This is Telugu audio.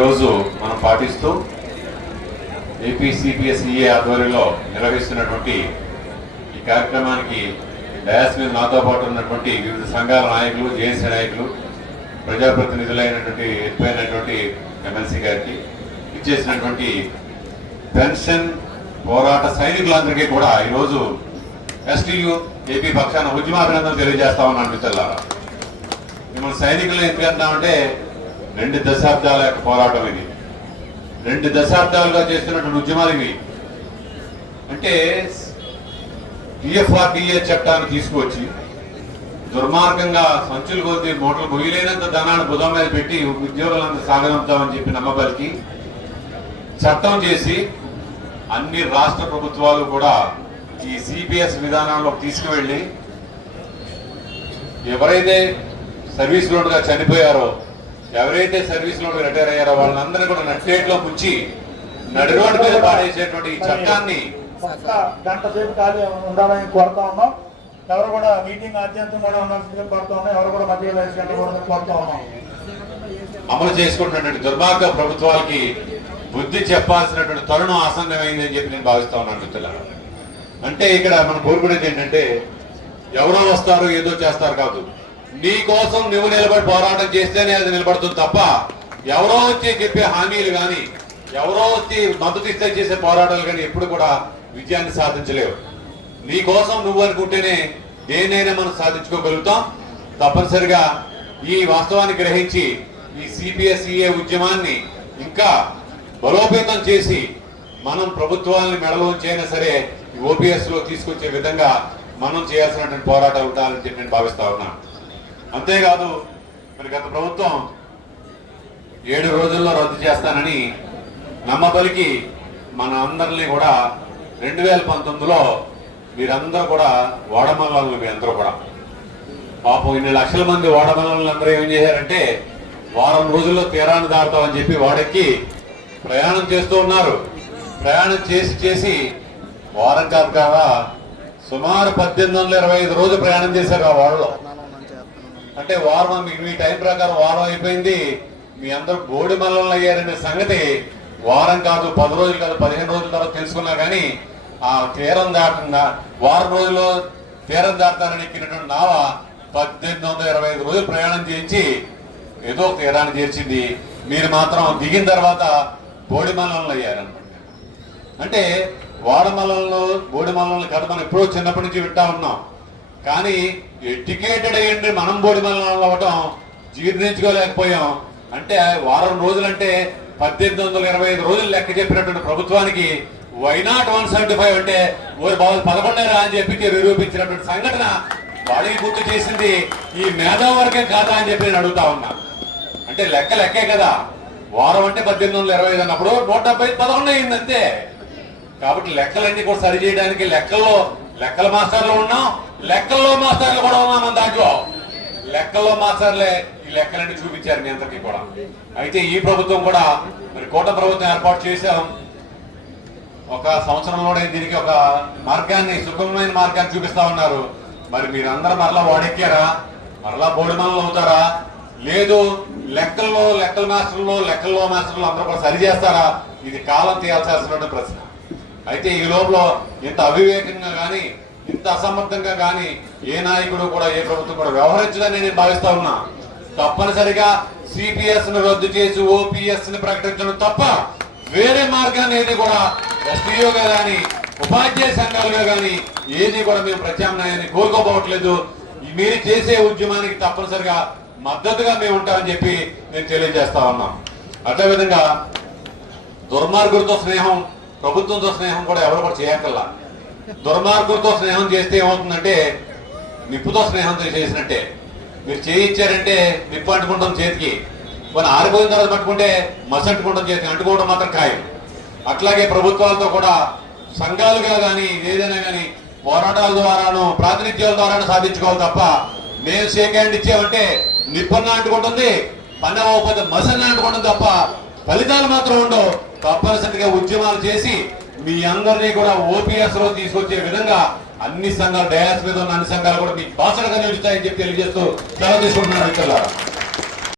రోజు మనం పాటిస్తూ ఏపీ సిపిఎస్ఈఏ ఆధ్వర్యంలో నిర్వహిస్తున్నటువంటి ఈ కార్యక్రమానికి డయాస్ మీద నాతో పాటు ఉన్నటువంటి వివిధ సంఘాల నాయకులు, జేఏసీ నాయకులు, ప్రజాప్రతినిధులైనటువంటి ఎత్తుపోయినటువంటి ఎమ్మెల్సీ గారికి, ఇచ్చేసినటువంటి పెన్షన్ పోరాట సైనికులందరికీ కూడా ఈరోజు ఎస్టీయు ఏపీ పక్షాన ఉద్యమాభినందనలు తెలియజేస్తా ఉన్నాను. మిత్రులారా, మిమ్మల్ని సైనికులు ఎందుకు అంటామంటే 2 దశాబ్దాల యొక్క పోరాటం ఇది. 2 దశాబ్దాలుగా చేస్తున్నటువంటి ఉద్యమాలు ఇవి. అంటే టీఎఫ్ఆర్డీఏ చట్టాన్ని తీసుకువచ్చి దుర్మార్గంగా సంచులు కొద్ది మూటలు మొయ్యలేనంత ధనాన్ని బుధం మీద పెట్టి ఉద్యోగులంతా సాగనంపుతామని చెప్పి నమ్మబలికి చట్టం చేసి అన్ని రాష్ట్ర ప్రభుత్వాలు కూడా ఈ సిపిఎస్ విధానంలో తీసుకువెళ్ళి ఎవరైతే సర్వీస్ లోడ్గా చనిపోయారో, ఎవరైతే సర్వీస్ లోడ్ రిటైర్ అయ్యారో వాళ్ళందరినీ కూడా నట్టేట్లో ముంచి నడి రోడ్డు మీద పాడేసేటువంటి ఈ చట్టాన్ని గంట సేపు ఖాళీ ఉండాలని కోరుతా ఉన్నాం. ఎవరు కూడా మీటింగ్ అత్యంతం కూడా ఉండాల్సిందిగా కోరుతా ఉన్నాం. ఎవరు కూడా మధ్య కోరుతా ఉన్నాం. అమలు చేసుకుంటున్నటువంటి దుర్మార్గ ప్రభుత్వాలకి బుద్ధి చెప్పాల్సినటువంటి తరుణం ఆసన్నమైందని చెప్పి నేను భావిస్తా ఉన్నాను. మిత్రులారా, అంటే ఇక్కడ మనం కోరుకునేది ఏంటంటే ఎవరో వస్తారు ఏదో చేస్తారు కాదు, నీ కోసం నువ్వు నిలబడి పోరాటం చేస్తేనే అది నిలబడుతుంది తప్ప ఎవరో వచ్చి చెప్పే హామీలు కానీ, ఎవరో వచ్చి మద్దతు ఇస్తే చేసే పోరాటాలు కానీ ఎప్పుడు కూడా విజయాన్ని సాధించలేవు. నీ కోసం నువ్వు అనుకుంటేనే దేనైనా మనం సాధించుకోగలుగుతాం. తప్పనిసరిగా ఈ వాస్తవాన్ని గ్రహించి ఈ సిపిఎస్ఈఏ ఉద్యమాన్ని ఇంకా బలోపేతం చేసి మనం ప్రభుత్వాన్ని మెడలోంచైనా సరే ఓపీఎస్ లో తీసుకొచ్చే విధంగా మనం చేయాల్సినటువంటి పోరాటాలు ఉండాలని చెప్పి నేను భావిస్తా ఉన్నాను. అంతేకాదు, మరి గత ప్రభుత్వం 7 రోజుల్లో రద్దు చేస్తానని నమ్మబలికి మన అందరినీ కూడా 2019లో మీరందరూ కూడా ఓడమల్లలు, మీరందరూ కూడా పాపం ఇన్ని లక్షల మంది ఓడమల్లలు అందరూ ఏం చేశారంటే వారం రోజుల్లో తీరాన్ని దాటుతామని చెప్పి వాడెక్కి ప్రయాణం చేస్తూ ఉన్నారు. ప్రయాణం చేసి వారం కాదు కదా సుమారు 1825 రోజులు ప్రయాణం చేశారు ఆ వాడలో. అంటే వారం మీ టైం ప్రకారం వారం అయిపోయింది, మీ అందరూ బోడి మల్లలు అయ్యారనే సంగతి వారం కాదు, 10 రోజులు కాదు, 15 రోజుల తర్వాత తెలుసుకున్నా కానీ ఆ తీరం దాటిన వారం రోజుల్లో తీరం దాటానని ఎక్కినటువంటి నావ 1825 రోజులు ప్రయాణం చేయించి ఏదో తీరాన్ని చేర్చింది. మీరు మాత్రం దిగిన తర్వాత బోడి మల్లలు అయ్యారనమాట. అంటే వాడమల్లలో బోడి మల్లల కథ మనం ఎప్పుడో చిన్నప్పటి నుంచి వింటా ఉన్నాం. కానీ ఎడ్యుకేటెడ్ అయ్యండి మనం బోడి మల్లలు అవ్వటం జీర్ణించుకోలేకపోయాం. అంటే వారం రోజులంటే 1825 రోజులు లెక్క చెప్పినటువంటి ప్రభుత్వానికి వైనాట్ 175 అంటే ఓరి బాబు 11 అని చెప్పి నిరూపించినటువంటి సంఘటన వాళ్ళకి గుర్తు చేసింది ఈ మేధావర్గం కాదా అని చెప్పి నేను అడుగుతా ఉన్నా. అంటే లెక్కే కదా, వారం అంటే 1825 అన్నప్పుడు 170 11 అయింది అంతే. కాబట్టి లెక్కలన్నీ కూడా సరి చేయడానికి లెక్కల మాస్టర్లు ఉన్నాం, లెక్కల్లో మాస్టర్లు కూడా ఉన్నాం. మన దాంట్లో లెక్కల్లో మాస్టర్లే ఈ లెక్కలన్నీ చూపించారు మీ అందరికీ కూడా. అయితే ఈ ప్రభుత్వం కూడా మరి కూటమి ప్రభుత్వం ఏర్పాటు చేశాం. ఒక సంవత్సరంలోనే దీనికి ఒక మార్గాన్ని, సుగమమైన మార్గాన్ని చూపిస్తా ఉన్నారు. మరి మీరందరూ మరలా వాడెక్కారా, మరలా బోడిమల్లలు అవుతారా, లేదు లెక్కల మాస్టర్లు అందరూ కూడా సరి చేస్తారా? ఇది కాలం తేల్చాల్సినటువంటి ప్రశ్న. అయితే ఈ లోపల ఇంత అవివేకంగా కానీ, ఇంత అసమర్థంగా కానీ ఏ నాయకుడు కూడా, ఏ ప్రభుత్వం కూడా వ్యవహరించదని నేను భావిస్తా ఉన్నా. తప్పనిసరిగా సిపిఎస్ ను రద్దు చేసి ఓపీఎస్ ని ప్రకటించడం తప్ప వేరే మార్గాన్ని ఏది కూడా ఎస్టీఓగా కానీ, ఉపాధ్యాయ సంఘాలుగా కానీ ఏది కూడా మేము ప్రత్యామ్నాయాన్ని కోరుకోపోవట్లేదు. మీరు చేసే ఉద్యమానికి తప్పనిసరిగా మద్దతుగా మేము ఉంటామని చెప్పి నేను తెలియజేస్తా ఉన్నాం. అదేవిధంగా దుర్మార్గులతో స్నేహం, ప్రభుత్వంతో స్నేహం కూడా ఎవరు కూడా చేయక్కర్లా. దుర్మార్గులతో స్నేహం చేస్తే ఏమవుతుందంటే నిప్పుతో స్నేహంతో చేసినట్టే. మీరు చేయించారంటే నిప్పు అంటుకుంటాం చేతికి, కొన్ని ఆరిపోయిన తర్వాత పట్టుకుంటే మసి అంటుకుంటాం చేతికి, అంటుకోవడం మాత్రం ఖాయం. అట్లాగే ప్రభుత్వాలతో కూడా సంఘాలుగా కానీ ఏదైనా కానీ పోరాటాల ద్వారాను, ప్రాతినిధ్యాల ద్వారాను సాధించుకోవాలి తప్ప మేము షేక్ హ్యాండ్ ఇచ్చామంటే నిప్పన్న అంటుకుంటుంది, పని అవ్వకపోతే మసన్న అంటుకుంటుంది తప్ప ఫలితాలు మాత్రం ఉండవు. తప్పనిసరిగా ఉద్యమాలు చేసి మీ అందరినీ కూడా ఓపీఎస్ లో తీసుకొచ్చే విధంగా అన్ని సంఘాలు, డయాస్ మీద ఉన్న అన్ని సంఘాలు కూడా మీకు బాసటగా నిలుస్తాయని చెప్పి తెలియజేస్తూ సెలవు తీసుకుంటున్నాను.